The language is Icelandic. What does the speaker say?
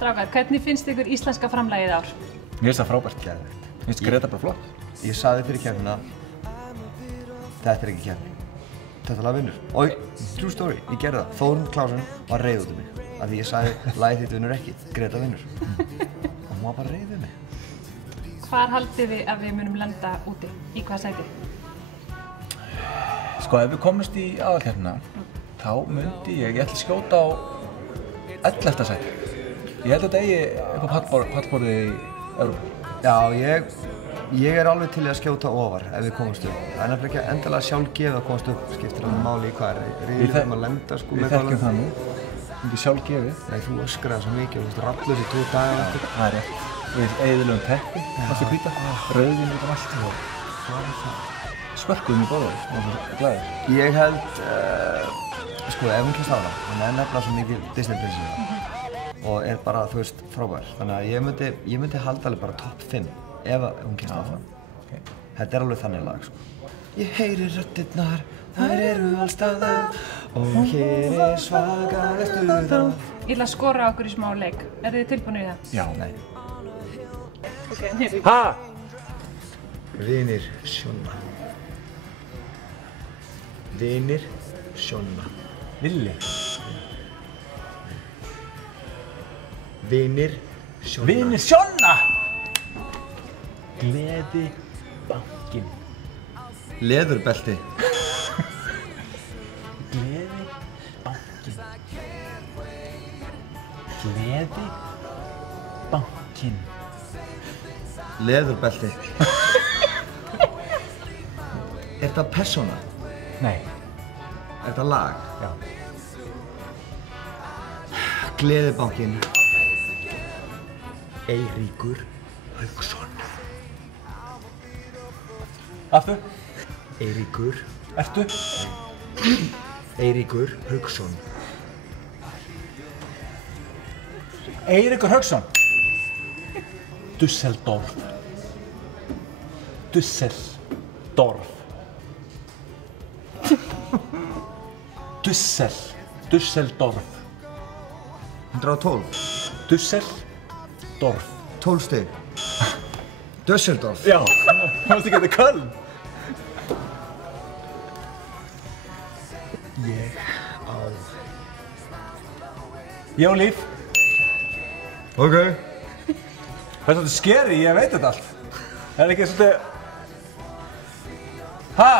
Strákar, hvernig finnst ykkur íslenska framlagið ár? Mér finnst það frábært. Mér finnst Greta bara flott. Ég sagði fyrir keppnina, þetta ekki keppni. Þetta lag vinnur. Og true story, ég gerði það. Þórunn Klausen var reið út um mig. Af því ég sagði, lagið þitt vinnur ekki, Greta vinnur. Og hún var bara reið við mig. Hvar haldið þið að við munum lenda úti? Í hvað sæti? Sko, ef við komumst í aðalkeppnina, þá myndi ég ætla að skjóta á 11. sæti. Ég held að þetta eigi upp á pallborðið í Evrópu. Já, ég alveg til að skjóta ofar ef við komumst upp. Það nefnilega ekki endilega sjálfgefið að komast upp, skiptir alveg máli í hvað riðlum að lenda sko með hvað. Við þekkjum það nú. Ekki sjálfgefið. Nei, þú öskraði svo mikið og þú rallur sér 2 daga eftir. Það rétt. Við eyðilegum teppi, allt í hvíta, rauðvín út allt. Hvað það? Skvörkuðum í borðið, það var glæðir. Ég held, sko, ef hún kemst áfram, hún nefnilega svo mikið Disney-prinsessa og bara, þú veist, frábær. Þannig að ég myndi halda alveg bara topp 5 ef hún kemst áfram. Okay. Þetta alveg þannig lag, sko. Ég heyri röddirnar, þær alls staðar og hér svakaleg stuðan. Ég ætla að skora okkur í smá leik. Eru þið tilbúinir í það? Já. Nei. Ok, hér. Ha! Vinir Sjonna. Vinir Sjonna. Villi. Vinir Sjonna. Vinir Sjonna! Gleði bankinn. Leðurbelti. Gleði bankinn. Gleði bankinn. Leðurbelti. Er þetta persóna? Nei. Er þetta lag? Já. Gleðibankinn. Eiríkur Hauksson. Aftur. Eiríkur. Ertu? Eiríkur Hauksson. Eiríkur Hauksson. Düsseldorf. Düsseldorf. Düsseldorf. 112. Düsseldorf. 12 stig. Düsseldorf. Já. Fannst ekki þetta Köln? Ég á. Ég á Líf. Ok. Það er svolítið scary, ég veit þetta allt. Það er ekki svolítið... Ha?